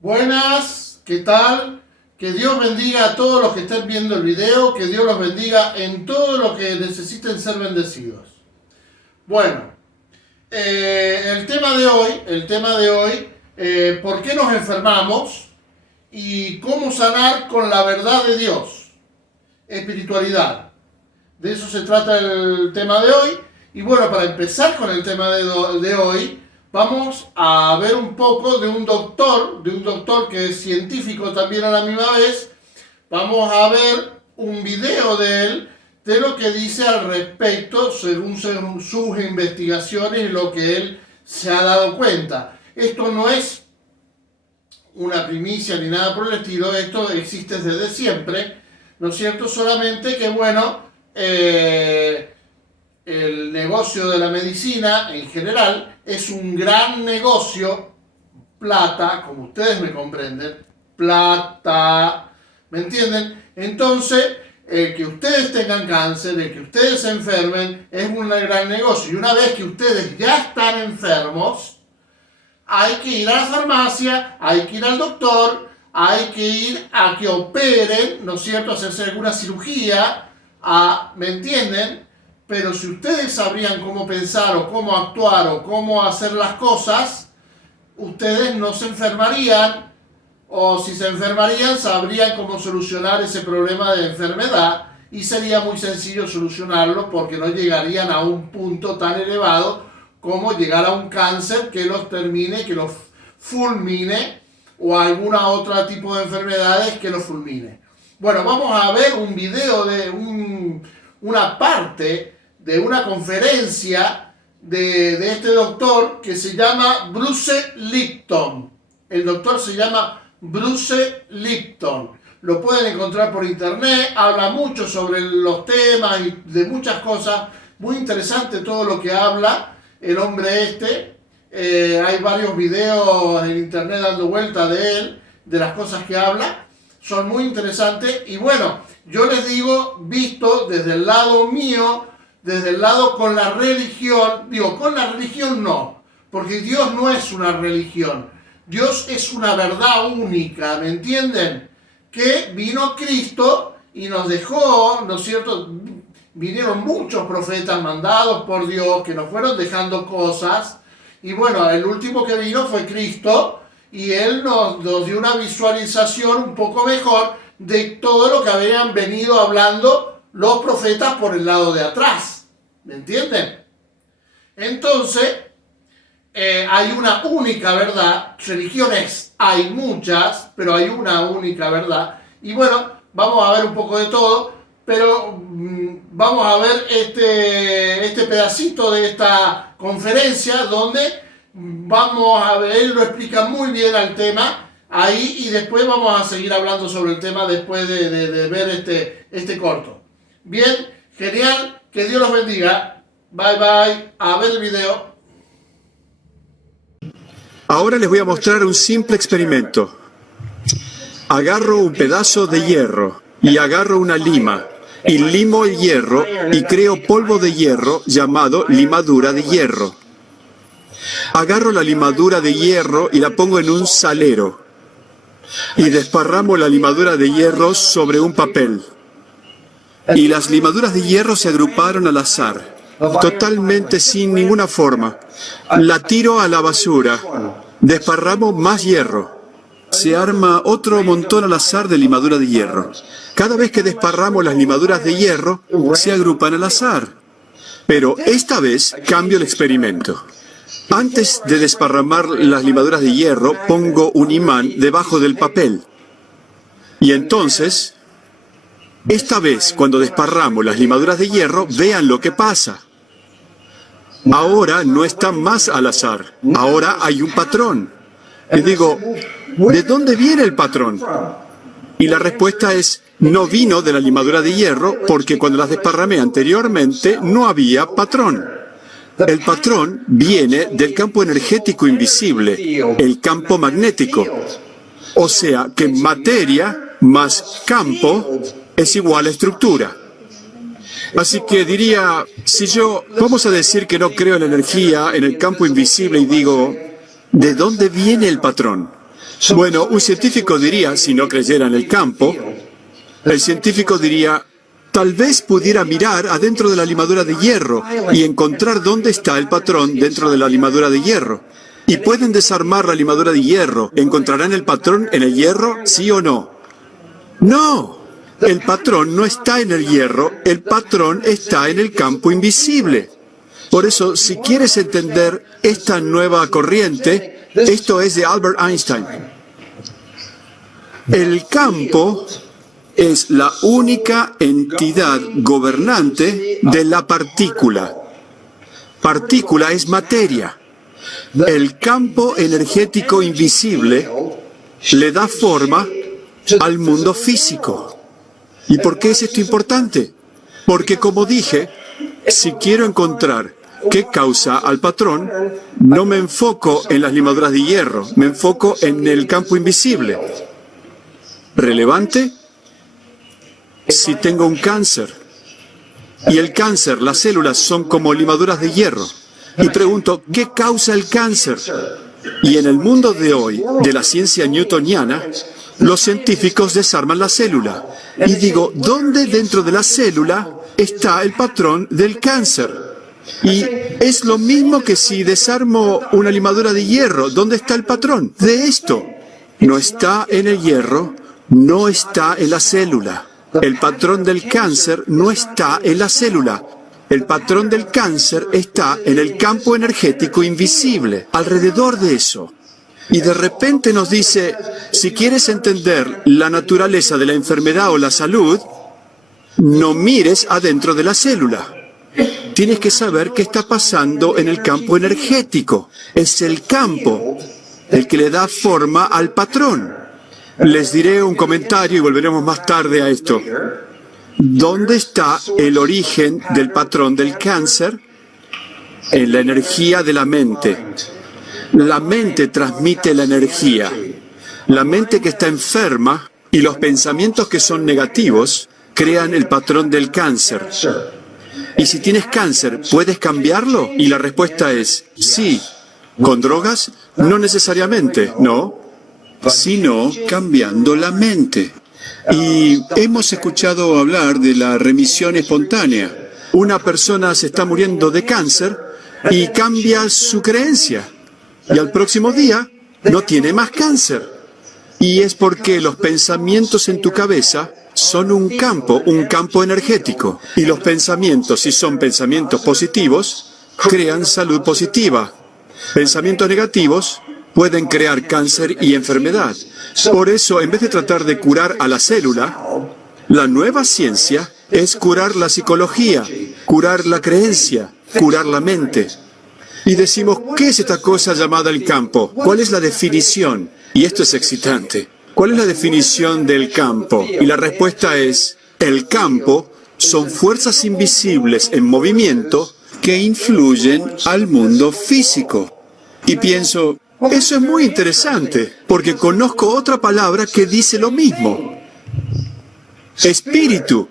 Buenas, ¿qué tal? Que Dios bendiga a todos los que estén viendo el video, que Dios los bendiga en todo lo que necesiten ser bendecidos. Bueno, el tema de hoy, ¿por qué nos enfermamos? Y cómo sanar con la verdad de Dios, espiritualidad. De eso se trata el tema de hoy. Y bueno, para empezar con el tema de hoy, vamos a ver un poco de un doctor que es científico también a la misma vez. Vamos a ver un video de él, de lo que dice al respecto, según sus investigaciones y lo que él se ha dado cuenta. Esto no es una primicia ni nada por el estilo, esto existe desde siempre, ¿no es cierto? Solamente que, bueno, el negocio de la medicina en general es un gran negocio, plata, como ustedes me comprenden, plata, ¿me entienden? Entonces, que ustedes tengan cáncer, el que ustedes se enfermen, es un gran negocio. Y una vez que ustedes ya están enfermos, hay que ir a la farmacia, hay que ir al doctor, hay que ir a que operen, ¿no es cierto?, hacerse alguna cirugía, ¿me entienden? Pero si ustedes sabrían cómo pensar o cómo actuar o cómo hacer las cosas, ustedes no se enfermarían, o si se enfermarían sabrían cómo solucionar ese problema de enfermedad y sería muy sencillo solucionarlo porque no llegarían a un punto tan elevado como llegar a un cáncer que los termine, que los fulmine, o alguna otra tipo de enfermedades que los fulmine. Bueno, vamos a ver un video de una parte de una conferencia de este doctor que se llama Bruce Lipton. El doctor se llama Bruce Lipton. Lo pueden encontrar por internet, habla mucho sobre los temas y de muchas cosas. Muy interesante todo lo que habla el hombre este. Hay varios videos en internet dando vuelta de él, de las cosas que habla. Son muy interesantes y bueno, yo les digo, visto desde el lado mío, desde el lado con la religión, digo, con la religión no, porque Dios no es una religión, Dios es una verdad única, ¿me entienden? Que vino Cristo y nos dejó, ¿no es cierto? Vinieron muchos profetas mandados por Dios que nos fueron dejando cosas y bueno, el último que vino fue Cristo y Él nos dio una visualización un poco mejor de todo lo que habían venido hablando los profetas por el lado de atrás, ¿me entienden? Entonces, hay una única verdad, religiones hay muchas, pero hay una única verdad, y bueno, vamos a ver un poco de todo, pero vamos a ver este pedacito de esta conferencia donde vamos a ver, él lo explica muy bien al tema ahí y después vamos a seguir hablando sobre el tema después de ver este corto. Bien, genial, que Dios los bendiga. Bye bye, a ver el video. Ahora les voy a mostrar un simple experimento. Agarro un pedazo de hierro y agarro una lima y limo el hierro y creo polvo de hierro llamado limadura de hierro. Agarro la limadura de hierro y la pongo en un salero y desparramo la limadura de hierro sobre un papel. Y las limaduras de hierro se agruparon al azar, totalmente sin ninguna forma. La tiro a la basura, desparramo más hierro. Se arma otro montón al azar de limadura de hierro. Cada vez que desparramos las limaduras de hierro, se agrupan al azar. Pero esta vez cambio el experimento. Antes de desparramar las limaduras de hierro, pongo un imán debajo del papel. Y entonces, esta vez, cuando desparramos las limaduras de hierro, vean lo que pasa. Ahora no está más al azar. Ahora hay un patrón. Y digo, ¿de dónde viene el patrón? Y la respuesta es, no vino de la limadura de hierro, porque cuando las desparramé anteriormente no había patrón. El patrón viene del campo energético invisible, el campo magnético. O sea que materia más campo es igual a estructura. Así que diría, vamos a decir que no creo en la energía, en el campo invisible y digo, ¿de dónde viene el patrón? Bueno, un científico diría, si no creyera en el campo, el científico diría, tal vez pudiera mirar adentro de la limadura de hierro y encontrar dónde está el patrón dentro de la limadura de hierro. Y pueden desarmar la limadura de hierro. ¿Encontrarán el patrón en el hierro, sí o no? No. El patrón no está en el hierro, el patrón está en el campo invisible. Por eso, si quieres entender esta nueva corriente, esto es de Albert Einstein. El campo es la única entidad gobernante de la partícula. Partícula es materia. El campo energético invisible le da forma al mundo físico. ¿Y por qué es esto importante? Porque, como dije, si quiero encontrar qué causa al patrón, no me enfoco en las limaduras de hierro, me enfoco en el campo invisible. ¿Relevante? Si tengo un cáncer, y el cáncer, las células son como limaduras de hierro, y pregunto, ¿qué causa el cáncer? Y en el mundo de hoy, de la ciencia newtoniana, los científicos desarman la célula. Y digo, ¿dónde dentro de la célula está el patrón del cáncer? Y es lo mismo que si desarmo una limadura de hierro, ¿dónde está el patrón de esto? No está en el hierro, no está en la célula. El patrón del cáncer no está en la célula. El patrón del cáncer está en el campo energético invisible, alrededor de eso. Y de repente nos dice, si quieres entender la naturaleza de la enfermedad o la salud, no mires adentro de la célula. Tienes que saber qué está pasando en el campo energético. Es el campo el que le da forma al patrón. Les diré un comentario y volveremos más tarde a esto. ¿Dónde está el origen del patrón del cáncer? En la energía de la mente. La mente transmite la energía. La mente que está enferma y los pensamientos que son negativos crean el patrón del cáncer. Y si tienes cáncer, ¿puedes cambiarlo? Y la respuesta es sí. ¿Con drogas? No necesariamente, ¿no? Sino cambiando la mente. Y hemos escuchado hablar de la remisión espontánea. Una persona se está muriendo de cáncer y cambia su creencia. Y al próximo día no tiene más cáncer. Y es porque los pensamientos en tu cabeza son un campo energético. Y los pensamientos, si son pensamientos positivos, crean salud positiva. Pensamientos negativos pueden crear cáncer y enfermedad. Por eso, en vez de tratar de curar a la célula, la nueva ciencia es curar la psicología, curar la creencia, curar la mente. Y decimos, ¿qué es esta cosa llamada el campo? ¿Cuál es la definición? Y esto es excitante. ¿Cuál es la definición del campo? Y la respuesta es, el campo son fuerzas invisibles en movimiento que influyen al mundo físico. Y pienso, eso es muy interesante, porque conozco otra palabra que dice lo mismo. Espíritu.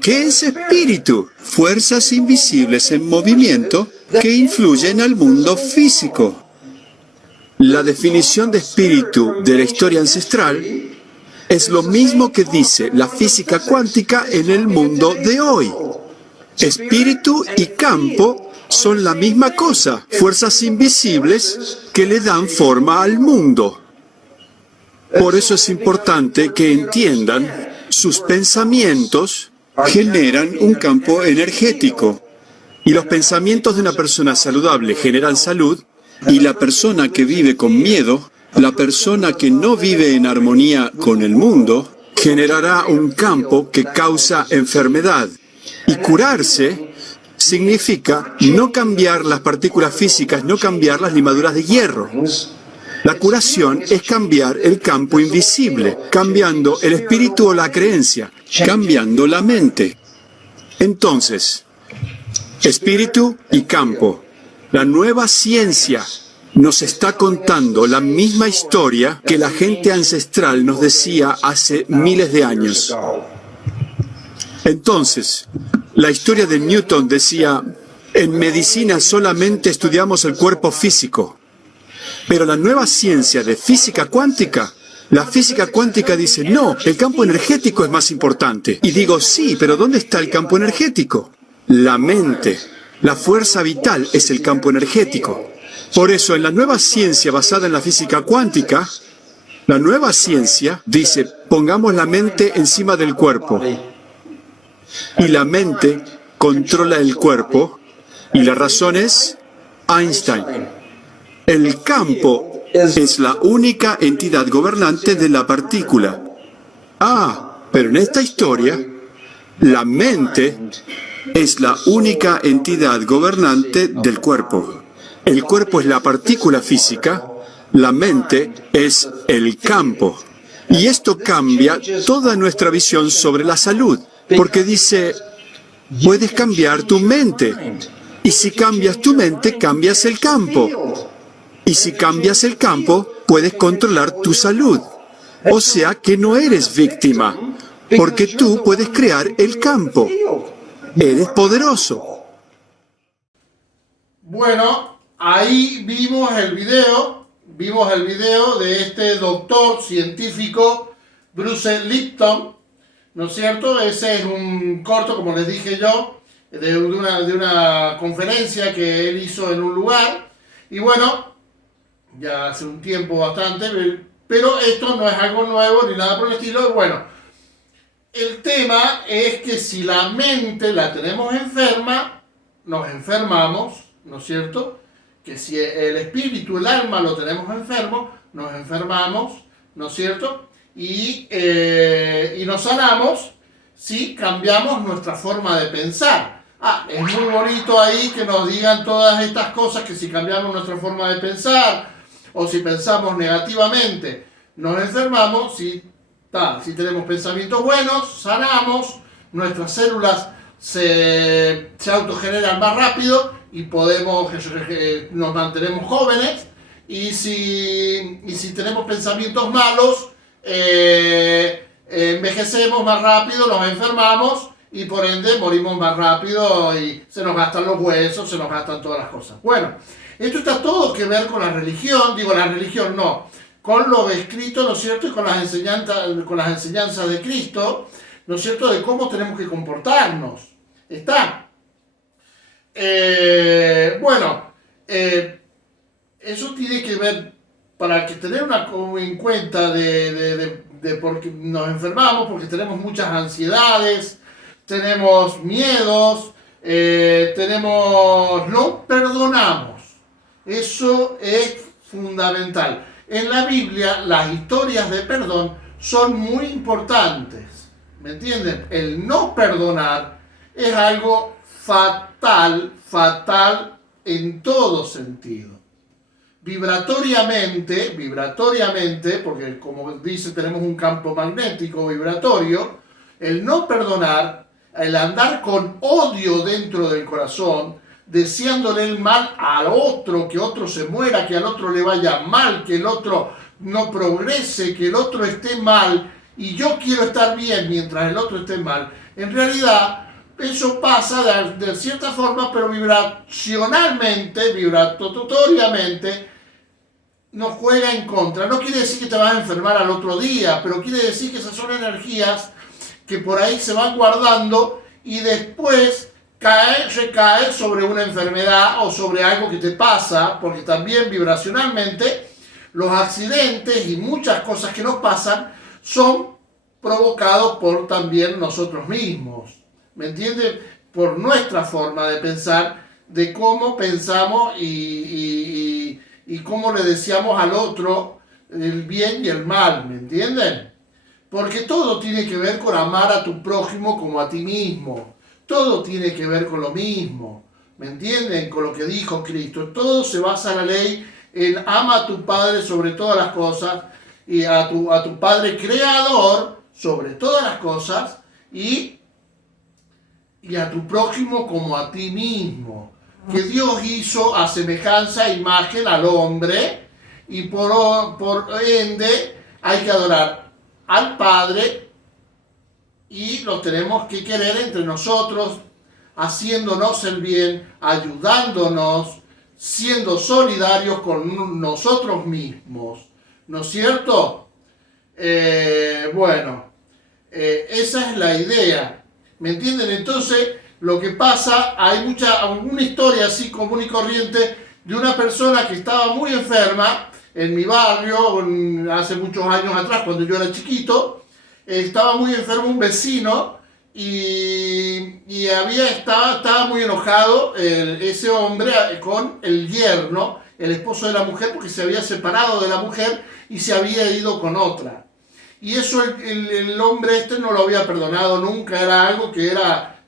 ¿Qué es espíritu? Fuerzas invisibles en movimiento que influyen al mundo físico. La definición de espíritu de la historia ancestral es lo mismo que dice la física cuántica en el mundo de hoy. Espíritu y campo son la misma cosa, fuerzas invisibles que le dan forma al mundo. Por eso es importante que entiendan, sus pensamientos generan un campo energético. Y los pensamientos de una persona saludable generan salud, y la persona que vive con miedo, la persona que no vive en armonía con el mundo, generará un campo que causa enfermedad. Y curarse significa no cambiar las partículas físicas, no cambiar las limaduras de hierro. La curación es cambiar el campo invisible, cambiando el espíritu o la creencia, cambiando la mente. Entonces, espíritu y campo. La nueva ciencia nos está contando la misma historia que la gente ancestral nos decía hace miles de años. Entonces, la historia de Newton decía, en medicina solamente estudiamos el cuerpo físico. Pero la nueva ciencia de física cuántica, la física cuántica dice, no, el campo energético es más importante. Y digo, sí, pero ¿dónde está el campo energético? La mente, la fuerza vital es el campo energético. Por eso, en la nueva ciencia basada en la física cuántica, la nueva ciencia dice, pongamos la mente encima del cuerpo. Y la mente controla el cuerpo. Y la razón es Einstein. El campo es la única entidad gobernante de la partícula. Pero en esta historia, la mente es la única entidad gobernante del cuerpo. El cuerpo es la partícula física, la mente es el campo. Y esto cambia toda nuestra visión sobre la salud, porque dice, puedes cambiar tu mente. Y si cambias tu mente, cambias el campo. Y si cambias el campo, puedes controlar tu salud. O sea que no eres víctima, porque tú puedes crear el campo. Eres poderoso. Bueno, ahí vimos el video de este doctor científico, Bruce Lipton, ¿no es cierto? Ese es un corto, como les dije yo, de una conferencia que él hizo en un lugar. Y bueno, ya hace un tiempo bastante, pero esto no es algo nuevo ni nada por el estilo. Bueno, el tema es que si la mente la tenemos enferma, nos enfermamos, ¿no es cierto? Que si el espíritu, el alma lo tenemos enfermo, nos enfermamos, ¿no es cierto? Y nos sanamos si cambiamos nuestra forma de pensar. Es muy bonito ahí que nos digan todas estas cosas, que si cambiamos nuestra forma de pensar o si pensamos negativamente, nos enfermamos. Si tenemos pensamientos buenos, sanamos, nuestras células se autogeneran más rápido y nos mantenemos jóvenes. Y si tenemos pensamientos malos, envejecemos más rápido, nos enfermamos y por ende morimos más rápido y se nos gastan los huesos, se nos gastan todas las cosas. Bueno, esto está todo que ver con la religión, con lo escrito, ¿no es cierto? Y con las enseñanzas de Cristo, ¿no es cierto? De cómo tenemos que comportarnos. Está. Eso tiene que ver, para que tener en cuenta de por qué nos enfermamos, porque tenemos muchas ansiedades, tenemos miedos, no perdonamos. Eso es fundamental. En la Biblia, las historias de perdón son muy importantes. ¿Me entienden? El no perdonar es algo fatal en todo sentido. Vibratoriamente, porque como dice, tenemos un campo magnético vibratorio, el no perdonar, el andar con odio dentro del corazón, deseándole el mal al otro, que otro se muera, que al otro le vaya mal, que el otro no progrese, que el otro esté mal, y yo quiero estar bien mientras el otro esté mal. En realidad, eso pasa de cierta forma, pero vibratoriamente, nos juega en contra. No quiere decir que te vas a enfermar al otro día, pero quiere decir que esas son energías que por ahí se van guardando y después recae sobre una enfermedad o sobre algo que te pasa, porque también vibracionalmente los accidentes y muchas cosas que nos pasan son provocados por también nosotros mismos. ¿Me entienden? Por nuestra forma de pensar, de cómo pensamos y cómo le deseamos al otro el bien y el mal, ¿me entienden? Porque todo tiene que ver con amar a tu prójimo como a ti mismo. Todo tiene que ver con lo mismo, ¿me entienden? Con lo que dijo Cristo. Todo se basa en la ley, en ama a tu Padre sobre todas las cosas y a tu Padre Creador sobre todas las cosas y a tu prójimo como a ti mismo. Que Dios hizo a semejanza e imagen al hombre y por ende hay que adorar al Padre y lo tenemos que querer entre nosotros, haciéndonos el bien, ayudándonos, siendo solidarios con nosotros mismos, ¿no es cierto? Esa es la idea, ¿me entienden? Entonces, lo que pasa, hay una historia así común y corriente de una persona que estaba muy enferma en mi barrio, hace muchos años atrás, cuando yo era chiquito. Estaba muy enfermo un vecino y estaba muy enojado ese hombre con el yerno, el esposo de la mujer, porque se había separado de la mujer y se había ido con otra. Y eso el hombre este no lo había perdonado nunca, era algo que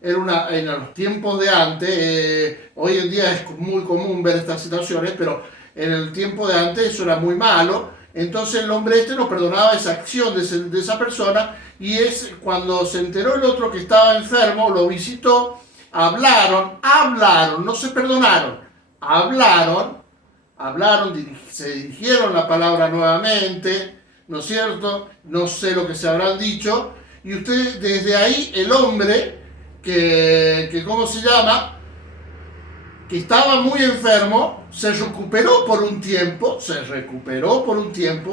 en los tiempos de antes. Hoy en día es muy común ver estas situaciones, pero en el tiempo de antes eso era muy malo. Entonces el hombre este no perdonaba esa acción de esa persona, y es cuando se enteró el otro que estaba enfermo, lo visitó, hablaron, no se perdonaron, hablaron, se dirigieron la palabra nuevamente, ¿no es cierto? No sé lo que se habrán dicho, y ustedes, desde ahí el hombre ¿cómo se llama? Que estaba muy enfermo, se recuperó por un tiempo,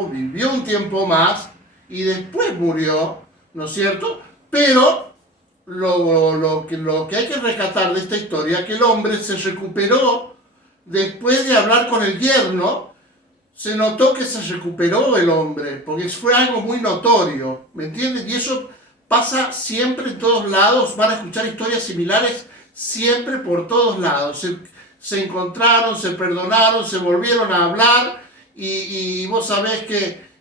vivió un tiempo más y después murió, ¿no es cierto? Pero lo que hay que rescatar de esta historia es que el hombre se recuperó después de hablar con el yerno. Se notó que se recuperó el hombre, porque fue algo muy notorio, ¿me entiendes? Y eso pasa siempre en todos lados, van a escuchar historias similares siempre por todos lados. Se encontraron, se perdonaron, se volvieron a hablar y vos sabés que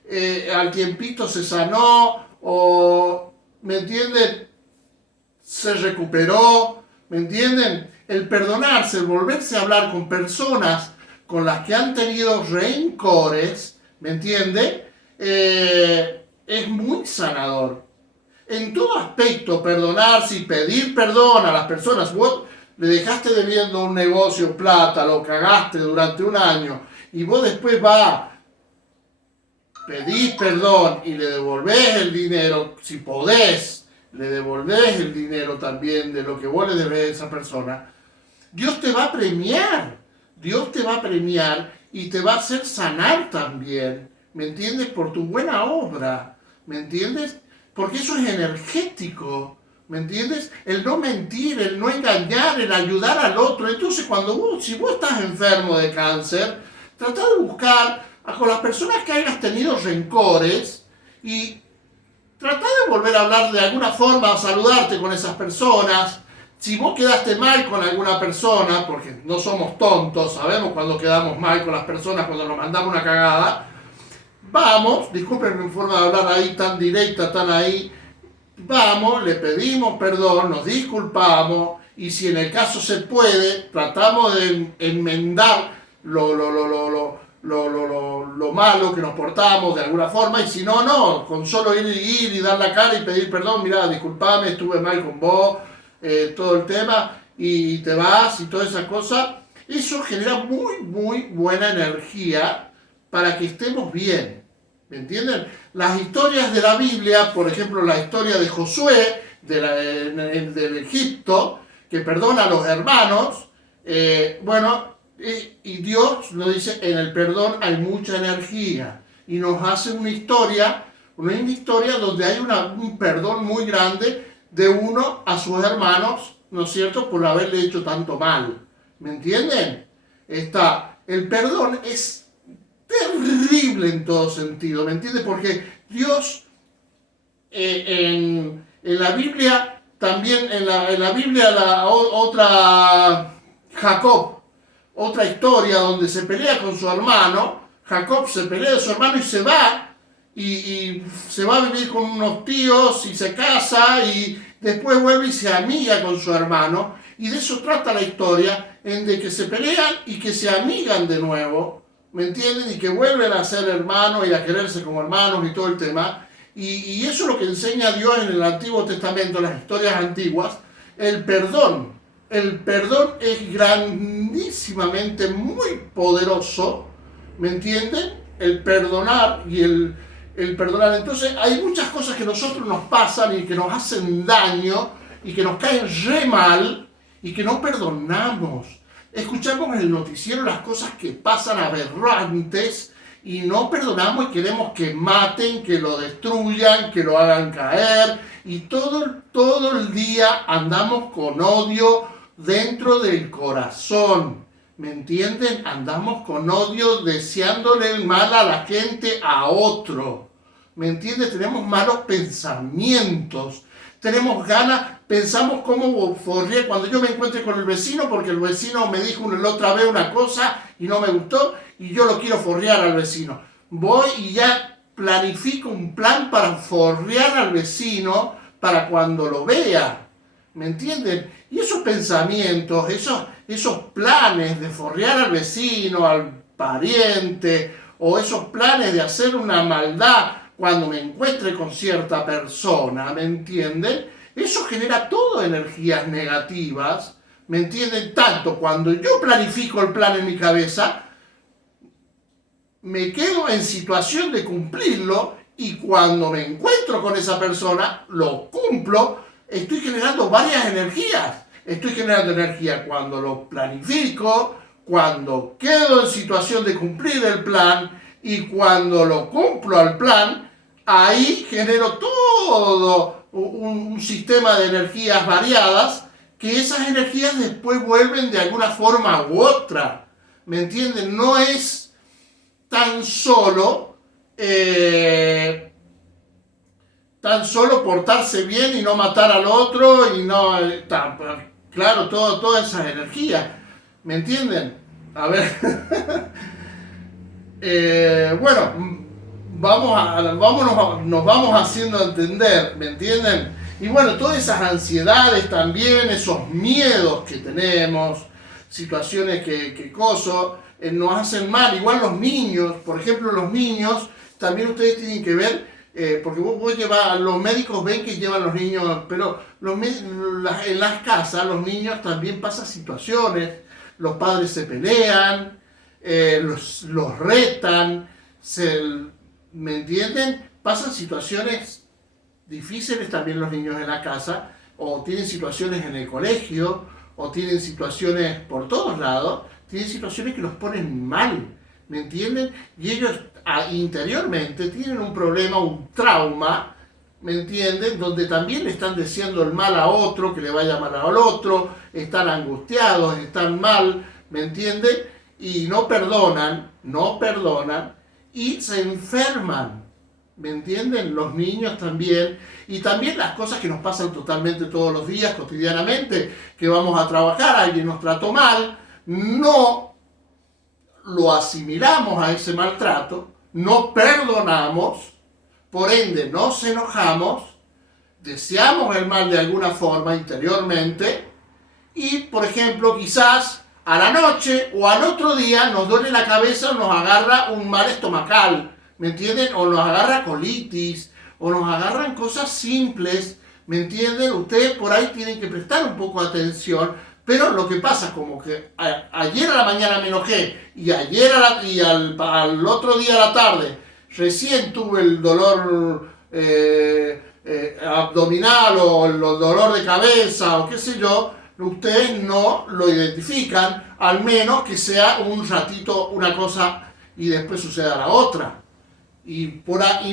al tiempito se sanó, o, ¿me entienden? Se recuperó, ¿me entienden? El perdonarse, el volverse a hablar con personas con las que han tenido rencores, ¿me entiende? Es muy sanador. En todo aspecto, perdonarse y pedir perdón a las personas. Vos le dejaste debiendo un negocio plata, lo cagaste durante un año, y vos después pedís perdón y le devolvés el dinero, si podés, le devolvés el dinero también de lo que vos le debés a esa persona. Dios te va a premiar, y te va a hacer sanar también, ¿me entiendes? Por tu buena obra, ¿me entiendes? Porque eso es energético, ¿me entiendes? El no mentir, el no engañar, el ayudar al otro. Entonces, si vos estás enfermo de cáncer, trata de buscar con las personas que hayas tenido rencores y trata de volver a hablar de alguna forma, a saludarte con esas personas. Si vos quedaste mal con alguna persona, porque no somos tontos, sabemos cuando quedamos mal con las personas, cuando nos mandamos una cagada, vamos, disculpen mi forma de hablar ahí tan directa, tan ahí, vamos, le pedimos perdón, nos disculpamos, y si en el caso se puede, tratamos de enmendar lo malo que nos portamos de alguna forma, y si no, con solo ir y dar la cara y pedir perdón, mirá, disculpame, estuve mal con vos, todo el tema, y te vas y toda esa cosa, eso genera muy, muy buena energía para que estemos bien, ¿me entienden? Las historias de la Biblia, por ejemplo, la historia de Josué, del Egipto, que perdona a los hermanos, y Dios nos dice, en el perdón hay mucha energía, y nos hace una historia donde hay un perdón muy grande de uno a sus hermanos, ¿no es cierto?, por haberle hecho tanto mal, ¿me entienden? El perdón es terrible en todo sentido, ¿me entiendes? Porque Dios en la Biblia, también en la Biblia, Jacob, otra historia donde se pelea con su hermano. Jacob se pelea de su hermano y se va a vivir con unos tíos y se casa, y después vuelve y se amiga con su hermano, y de eso trata la historia, en de que se pelean y que se amigan de nuevo, ¿me entienden? Y que vuelven a ser hermanos y a quererse como hermanos y todo el tema. Y eso es lo que enseña Dios en el Antiguo Testamento, las historias antiguas, el perdón. El perdón es grandísimamente muy poderoso, ¿me entienden? El perdonar y el perdonar. Entonces hay muchas cosas que a nosotros nos pasan y que nos hacen daño y que nos caen re mal y que no perdonamos. Escuchamos en el noticiero las cosas que pasan aberrantes y no perdonamos y queremos que maten, que lo destruyan, que lo hagan caer. Y todo el día andamos con odio dentro del corazón. ¿Me entienden? Andamos con odio deseándole el mal a la gente, a otro. ¿Me entiendes? Tenemos malos pensamientos. Tenemos ganas, pensamos cómo forrear cuando yo me encuentre con el vecino porque el vecino me dijo la otra vez una cosa y no me gustó y yo lo quiero forrear al vecino. Voy y ya planifico un plan para forrear al vecino para cuando lo vea. ¿Me entienden? Y esos pensamientos, esos planes de forrear al vecino, al pariente, o esos planes de hacer una maldad cuando me encuentre con cierta persona, ¿me entienden? Eso genera todo energías negativas, ¿me entienden? Tanto cuando yo planifico el plan en mi cabeza, me quedo en situación de cumplirlo y cuando me encuentro con esa persona, lo cumplo, estoy generando varias energías. Estoy generando energía cuando lo planifico, cuando quedo en situación de cumplir el plan y cuando lo cumplo al plan, ahí genero todo un sistema de energías variadas que esas energías después vuelven de alguna forma u otra. ¿Me entienden? No es tan solo portarse bien y no matar al otro y no... claro, todas esas energías. ¿Me entienden? A ver. Bueno, nos vamos haciendo entender, ¿me entienden? Y bueno, todas esas ansiedades también, esos miedos que tenemos, situaciones que nos hacen mal. Igual los niños, por ejemplo, los niños, también ustedes tienen que ver, porque vos llevas, los médicos ven que llevan los niños, pero en las casas los niños también pasan situaciones, los padres se pelean, los retan, ¿me entienden? Pasan situaciones difíciles también los niños en la casa, o tienen situaciones en el colegio, o tienen situaciones por todos lados, tienen situaciones que los ponen mal, ¿me entienden? Y ellos interiormente tienen un problema, un trauma, ¿me entienden? Donde también le están deseando el mal a otro, que le vaya mal al otro, están angustiados, están mal, ¿me entienden? Y no perdonan, y se enferman, ¿me entienden? Los niños también, y también las cosas que nos pasan totalmente todos los días, cotidianamente, que vamos a trabajar, alguien nos trató mal, no lo asimilamos a ese maltrato, no perdonamos, por ende nos enojamos, deseamos el mal de alguna forma interiormente, y por ejemplo quizás a la noche o al otro día nos duele la cabeza o nos agarra un mal estomacal, ¿me entienden? O nos agarra colitis, o nos agarran cosas simples, ¿me entienden? Ustedes por ahí tienen que prestar un poco de atención, pero lo que pasa como que ayer a la mañana me enojé y al otro día a la tarde recién tuve el dolor abdominal o el dolor de cabeza o qué sé yo, ustedes no lo identifican, al menos que sea un ratito una cosa y después suceda la otra. Y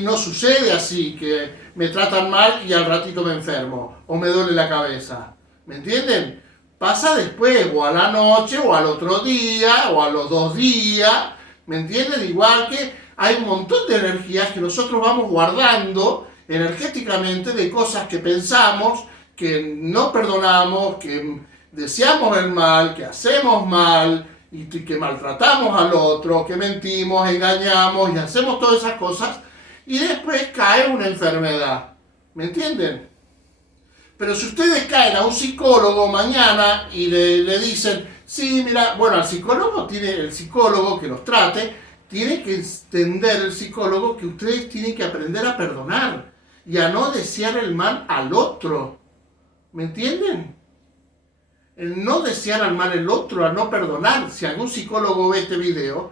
no sucede así, que me tratan mal y al ratito me enfermo o me duele la cabeza. ¿Me entienden? Pasa después, o a la noche, o al otro día, o a los 2 días. ¿Me entienden? Igual que hay un montón de energías que nosotros vamos guardando energéticamente de cosas que pensamos, que no perdonamos, que deseamos el mal, que hacemos mal, y que maltratamos al otro, que mentimos, engañamos y hacemos todas esas cosas, y después cae una enfermedad. ¿Me entienden? Pero si ustedes caen a un psicólogo mañana y le dicen, sí, mira, bueno, el psicólogo que los trate, tiene que entender el psicólogo que ustedes tienen que aprender a perdonar y a no desear el mal al otro. ¿Me entienden? El no desear al mal al otro, a no perdonar. Si algún psicólogo ve este video,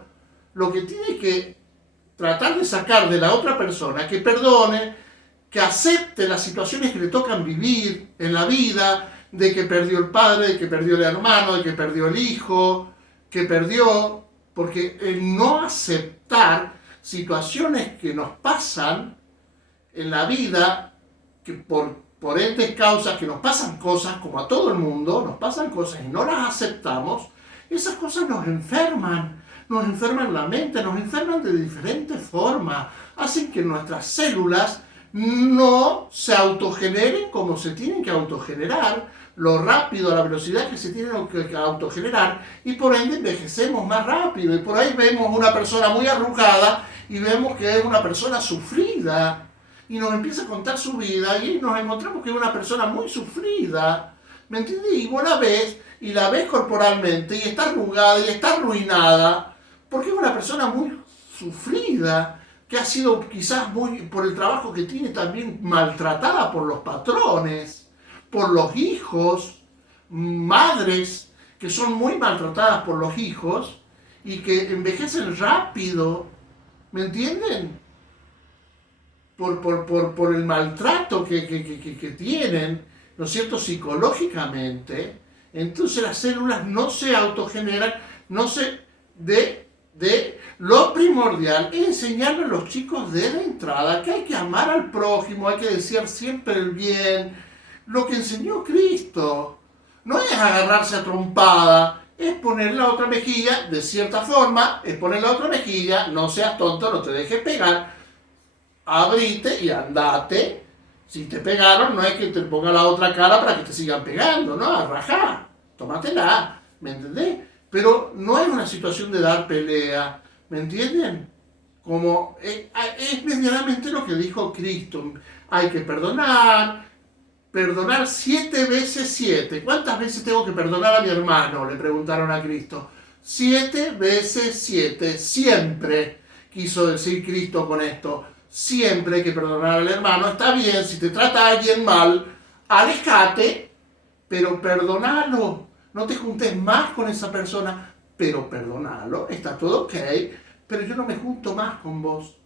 lo que tiene que tratar de sacar de la otra persona, que perdone, que acepte las situaciones que le tocan vivir en la vida, de que perdió el padre, de que perdió el hermano, de que perdió el hijo, que perdió, porque el no aceptar situaciones que nos pasan en la vida, que por entes causas, que nos pasan cosas, como a todo el mundo, nos pasan cosas y no las aceptamos, esas cosas nos enferman la mente, nos enferman de diferentes formas, hacen que nuestras células no se autogeneren como se tienen que autogenerar, lo rápido, a la velocidad que se tienen que autogenerar, y por ende envejecemos más rápido, y por ahí vemos una persona muy arrugada y vemos que es una persona sufrida, y nos empieza a contar su vida y nos encontramos que es una persona muy sufrida, ¿me entiendes? Y vos la ves corporalmente y está arrugada y está arruinada, porque es una persona muy sufrida, que ha sido quizás muy, por el trabajo que tiene, también maltratada por los patrones, por los hijos, madres que son muy maltratadas por los hijos y que envejecen rápido, ¿me entienden? Por el maltrato que tienen, ¿no es cierto?, psicológicamente. Entonces las células no se autogeneran, no se... Lo primordial es enseñarle a los chicos desde entrada que hay que amar al prójimo, hay que desear siempre el bien, lo que enseñó Cristo. No es agarrarse a trompada, es poner la otra mejilla de cierta forma, es poner la otra mejilla, no seas tonto, no te dejes pegar, abrite y andate. Si te pegaron, no es que te ponga la otra cara para que te sigan pegando, no, rajá, tómatela, ¿me entendés? Pero no es una situación de dar pelea, ¿me entienden? Como es medianamente lo que dijo Cristo. Hay que perdonar 7 veces 7. ¿Cuántas veces tengo que perdonar a mi hermano?, le preguntaron a Cristo. 7 veces 7, siempre, quiso decir Cristo con esto. Siempre hay que perdonar al hermano. Está bien, si te trata a alguien mal, alejate, pero perdonalo. No te juntes más con esa persona, pero perdonalo, está todo ok, pero yo no me junto más con vos,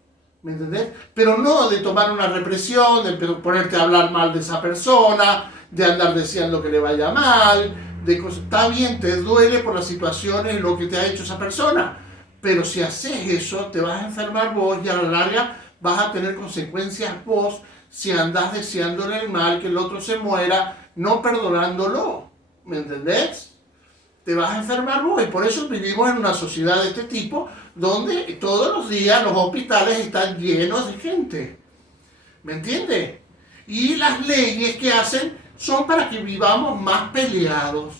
¿me entendés? Pero no de tomar una represión, de ponerte a hablar mal de esa persona, de andar deseando que le vaya mal, de cosas. Está bien, te duele por las situaciones, lo que te ha hecho esa persona, pero si haces eso, te vas a enfermar vos y a la larga vas a tener consecuencias vos si andás deseándole el mal, que el otro se muera, no perdonándolo. ¿Me entendés? Te vas a enfermar vos, y por eso vivimos en una sociedad de este tipo donde todos los días los hospitales están llenos de gente. ¿Me entiendes? Y las leyes que hacen son para que vivamos más peleados,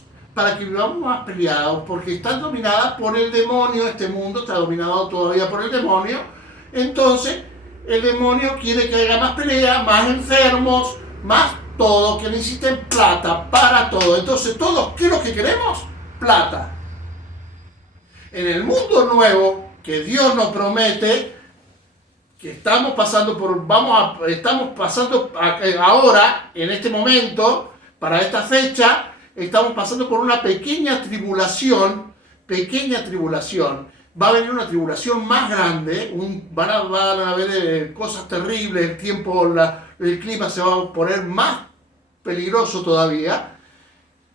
porque están dominadas por el demonio. Este mundo está dominado todavía por el demonio. Entonces, el demonio quiere que haya más pelea, más enfermos, más todo, que necesiten plata para todo. Entonces, todos, ¿qué es lo que queremos? Plata. En el mundo nuevo que Dios nos promete, que estamos pasando ahora, en este momento, para esta fecha, estamos pasando por una pequeña tribulación. Va a venir una tribulación más grande, van a haber cosas terribles, el clima se va a poner más peligroso todavía,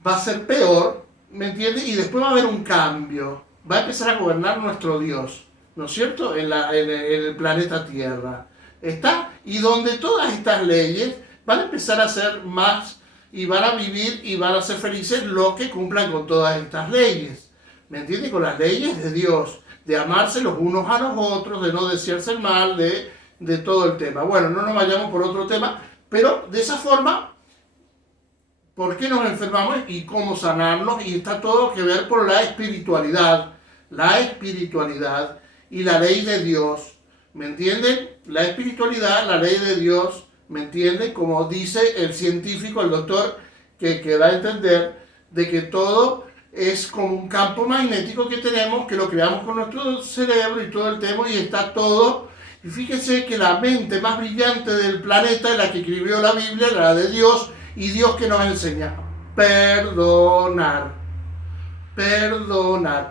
va a ser peor, ¿me entiendes? Y después va a haber un cambio, va a empezar a gobernar nuestro Dios, ¿no es cierto?, en el planeta Tierra. ¿Está? Y donde todas estas leyes van a empezar a ser más, y van a vivir y van a ser felices los que cumplan con todas estas leyes, ¿me entiendes? Con las leyes de Dios, de amarse los unos a los otros, de no desearse el mal, de todo el tema. Bueno, no nos vayamos por otro tema, pero de esa forma, ¿por qué nos enfermamos y cómo sanarnos? Y está todo que ver por la espiritualidad y la ley de Dios, ¿me entienden? La espiritualidad, la ley de Dios, ¿me entienden? Como dice el científico, el doctor, que da a entender de que todo es como un campo magnético que tenemos, que lo creamos con nuestro cerebro y todo el tema, y está todo. Y fíjense que la mente más brillante del planeta es la que escribió la Biblia, la de Dios, y Dios que nos enseña: perdonar.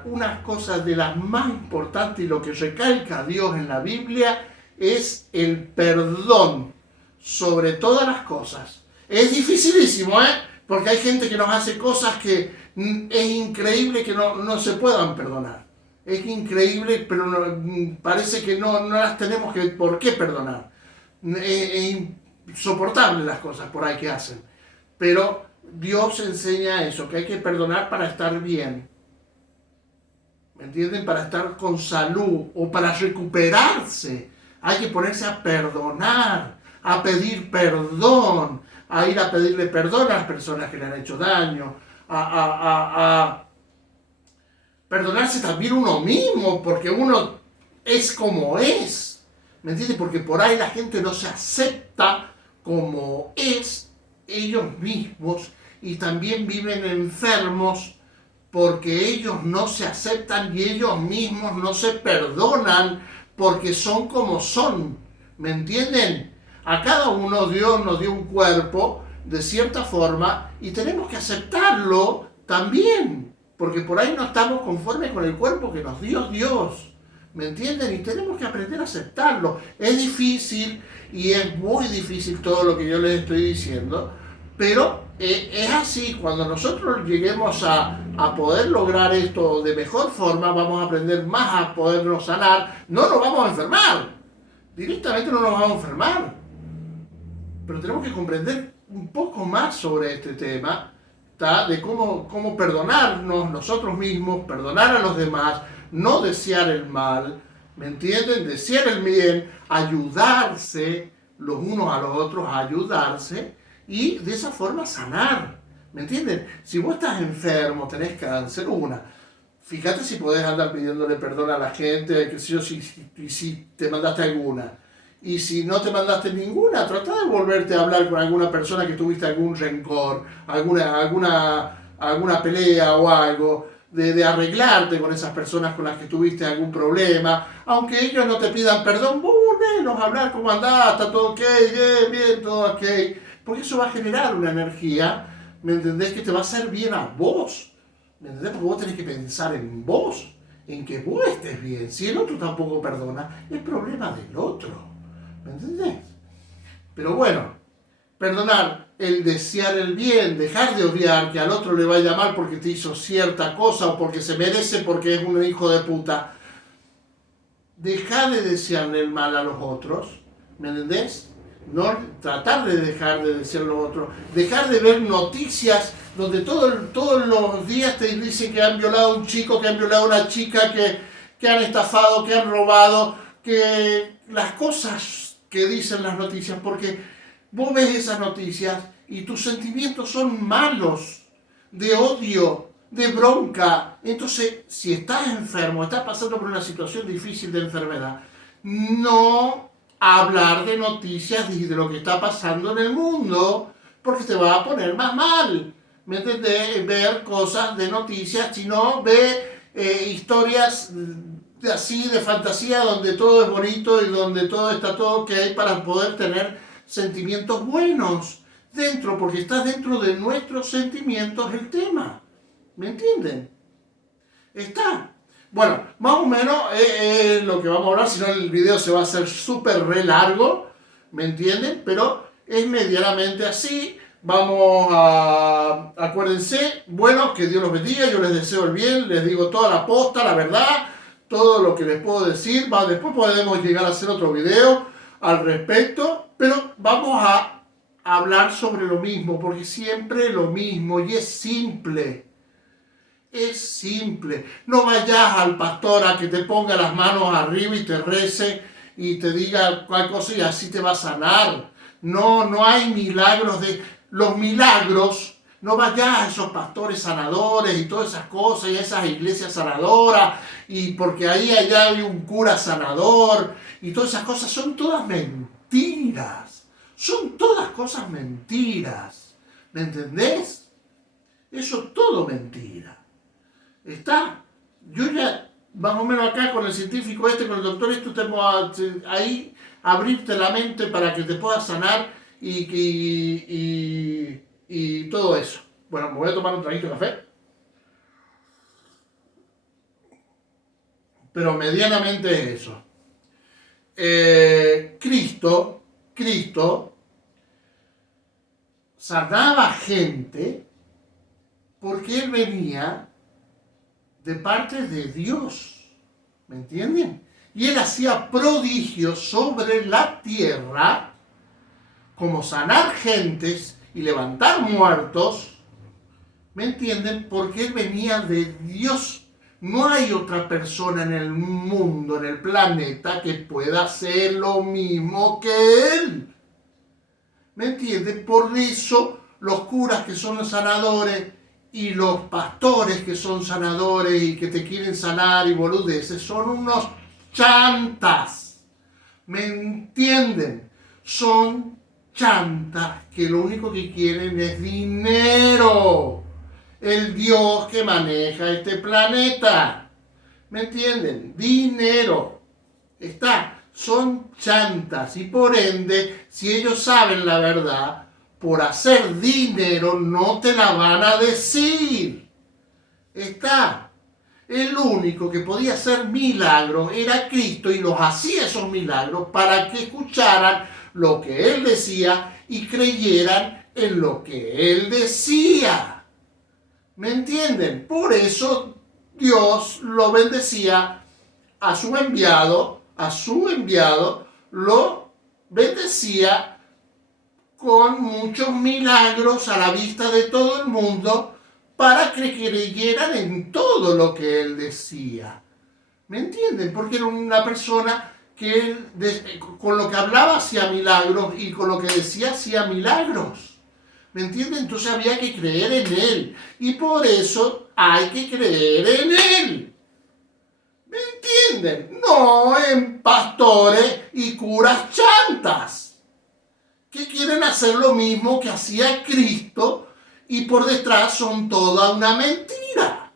Una cosa de las más importantes, y lo que recalca Dios en la Biblia, es el perdón sobre todas las cosas. Es dificilísimo, Porque hay gente que nos hace cosas que es increíble que no se puedan perdonar. Es increíble, pero parece que no las tenemos por qué perdonar. Es insoportable las cosas por ahí que hacen. Pero Dios enseña eso, que hay que perdonar para estar bien. ¿Me entienden? Para estar con salud o para recuperarse. Hay que ponerse a perdonar, a pedir perdón, a ir a pedirle perdón a las personas que le han hecho daño, a perdonarse también uno mismo, porque uno es como es. ¿Me entiendes? Porque por ahí la gente no se acepta como es ellos mismos y también viven enfermos porque ellos no se aceptan y ellos mismos no se perdonan porque son como son. ¿Me entienden? A cada uno Dios nos dio un cuerpo de cierta forma y tenemos que aceptarlo también, porque por ahí no estamos conformes con el cuerpo que nos dio Dios. ¿Me entienden? Y tenemos que aprender a aceptarlo. Es difícil y es muy difícil todo lo que yo les estoy diciendo, pero es así. Cuando nosotros lleguemos a poder lograr esto de mejor forma, vamos a aprender más a podernos sanar. No nos vamos a enfermar. Directamente no nos vamos a enfermar. Pero tenemos que comprender un poco más sobre este tema, ¿tá? De cómo perdonarnos nosotros mismos, perdonar a los demás, no desear el mal, ¿me entienden? Desear el bien, ayudarse los unos a los otros, ayudarse y de esa forma sanar, ¿me entienden? Si vos estás enfermo, tenés cáncer, fíjate si podés andar pidiéndole perdón a la gente, que si te mandaste alguna. Y si no te mandaste ninguna, trata de volverte a hablar con alguna persona que tuviste algún rencor, alguna pelea o algo, de arreglarte con esas personas con las que tuviste algún problema. Aunque ellos no te pidan perdón, vos volvenos a hablar cómo andás, está todo ok, bien, todo ok. Porque eso va a generar una energía, ¿me entendés? Que te va a hacer bien a vos. ¿Me entendés? Porque vos tenés que pensar en vos, en que vos estés bien. Si el otro tampoco perdona, es problema del otro. ¿Me entendés? Pero bueno, perdonar, el desear el bien, dejar de odiar que al otro le vaya mal porque te hizo cierta cosa o porque se merece, porque es un hijo de puta. Dejar de desearle el mal a los otros, ¿me entendés? No, tratar de dejar de desear a los otros, dejar de ver noticias donde todos los días te dicen que han violado a un chico, que han violado a una chica, que han estafado, que han robado, que las cosas que dicen las noticias, porque vos ves esas noticias y tus sentimientos son malos, de odio, de bronca. Entonces, si estás enfermo, estás pasando por una situación difícil de enfermedad, no hablar de noticias y de lo que está pasando en el mundo, porque te va a poner más mal. ¿Me entendés? Ver cosas de noticias, sino ve historias así de fantasía donde todo es bonito y donde todo está todo ok para poder tener sentimientos buenos dentro, porque está dentro de nuestros sentimientos el tema. ¿Me entienden? Está. Bueno, más o menos es lo que vamos a hablar, si no el video se va a hacer súper re largo, ¿me entienden? Pero es medianamente así. Vamos a, acuérdense, bueno, que Dios los bendiga, yo les deseo el bien, les digo toda la posta, la verdad, todo lo que les puedo decir. Después podemos llegar a hacer otro video al respecto, pero vamos a hablar sobre lo mismo, porque siempre lo mismo y es simple. Es simple. No vayas al pastor a que te ponga las manos arriba y te rece y te diga cual cosa y así te va a sanar. No hay milagros los milagros. No vayas a esos pastores sanadores y todas esas cosas y a esas iglesias sanadoras y porque allá hay un cura sanador y todas esas cosas son todas mentiras. Son todas cosas mentiras. ¿Me entendés? Eso es todo mentira. Está. Yo ya, más o menos acá con el científico con el doctor tenemos ahí abrirte la mente para que te puedas sanar y todo eso. Bueno, me voy a tomar un traguito de café. Pero medianamente es eso. Cristo sanaba gente porque él venía de parte de Dios. ¿Me entienden? Y él hacía prodigios sobre la tierra, como sanar gentes y levantar muertos. ¿Me entienden? Porque él venía de Dios. No hay otra persona en el mundo, en el planeta, que pueda hacer lo mismo que él. ¿Me entienden? Por eso los curas que son los sanadores y los pastores que son sanadores y que te quieren sanar y boludeces son unos chantas. ¿Me entienden? Son chantas que lo único que quieren es dinero. El Dios que maneja este planeta. ¿Me entienden? Dinero. Son chantas y por ende, si ellos saben la verdad, por hacer dinero no te la van a decir. El único que podía hacer milagros era Cristo y los hacía esos milagros para que escucharan lo que Él decía y creyeran en lo que Él decía. ¿Me entienden? Por eso Dios lo bendecía a su enviado lo bendecía con muchos milagros a la vista de todo el mundo para que creyeran en todo lo que él decía. ¿Me entienden? Porque era una persona que con lo que hablaba hacía milagros y con lo que decía hacía milagros. ¿Me entienden? Entonces había que creer en él. Y por eso hay que creer en él. ¿Me entienden? No en pastores y curas chantas que quieren hacer lo mismo que hacía Cristo y por detrás son toda una mentira.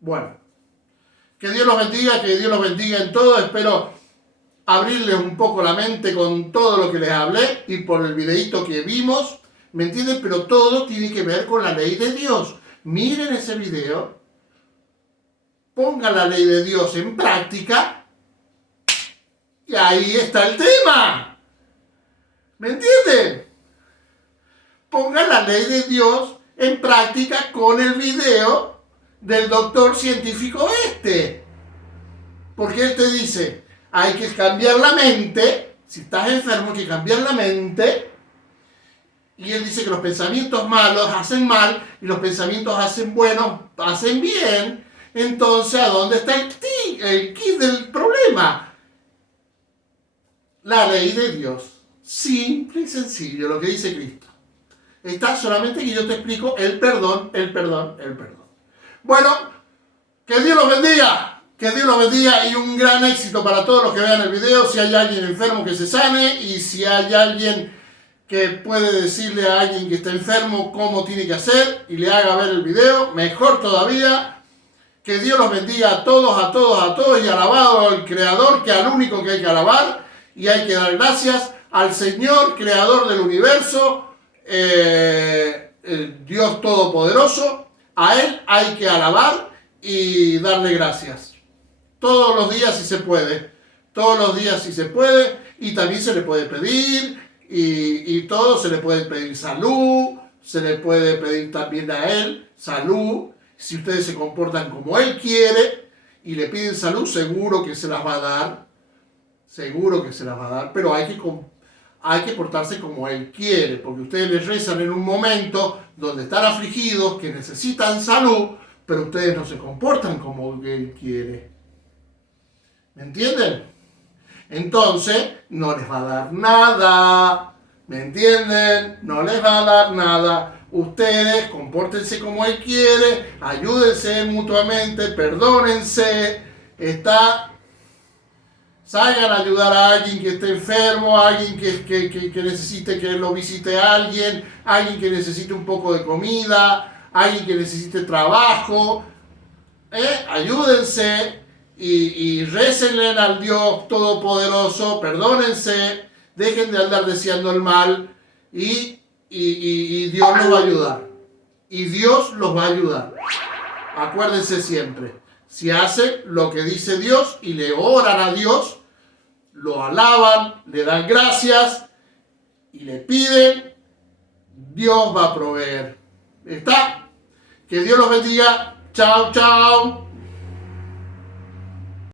Bueno, que Dios los bendiga en todo. Espero abrirles un poco la mente con todo lo que les hablé y por el videito que vimos, ¿me entienden? Pero todo tiene que ver con la ley de Dios. Miren ese video, pongan la ley de Dios en práctica y ahí está el tema. ¿Me entienden? Pongan la ley de Dios en práctica con el video del doctor científico porque él te dice, hay que cambiar la mente. Si estás enfermo hay que cambiar la mente. Y él dice que los pensamientos malos hacen mal y los pensamientos buenos hacen bien. Entonces, ¿a dónde está el kit del problema? La ley de Dios. Simple y sencillo, lo que dice Cristo. Está solamente que yo te explico el perdón. Bueno, que Dios los bendiga. Que Dios los bendiga y un gran éxito para todos los que vean el video. Si hay alguien enfermo que se sane y si hay alguien que puede decirle a alguien que está enfermo cómo tiene que hacer y le haga ver el video, mejor todavía. Que Dios los bendiga a todos y alabado al Creador, que al único que hay que alabar y hay que dar gracias al Señor, Creador del universo, el Dios Todopoderoso. A Él hay que alabar y darle gracias. Todos los días si se puede. Y también se le puede pedir y todo. Se le puede pedir salud. Se le puede pedir también a Él salud. Si ustedes se comportan como Él quiere y le piden salud, seguro que se las va a dar. Pero hay que portarse como Él quiere. Porque ustedes les rezan en un momento donde están afligidos, que necesitan salud, pero ustedes no se comportan como Él quiere. ¿Me entienden? Entonces, no les va a dar nada. ¿Me entienden? No les va a dar nada. Ustedes compórtense como Él quiere, ayúdense mutuamente, perdónense. Salgan a ayudar a alguien que esté enfermo, a alguien que necesite que lo visite a alguien que necesite un poco de comida, alguien que necesite trabajo. Ayúdense. Y récenle al Dios Todopoderoso, perdónense, dejen de andar deseando el mal y Dios los va a ayudar. Acuérdense siempre, si hacen lo que dice Dios y le oran a Dios, lo alaban, le dan gracias y le piden, Dios va a proveer. ¿Está? Que Dios los bendiga. Chao, chao.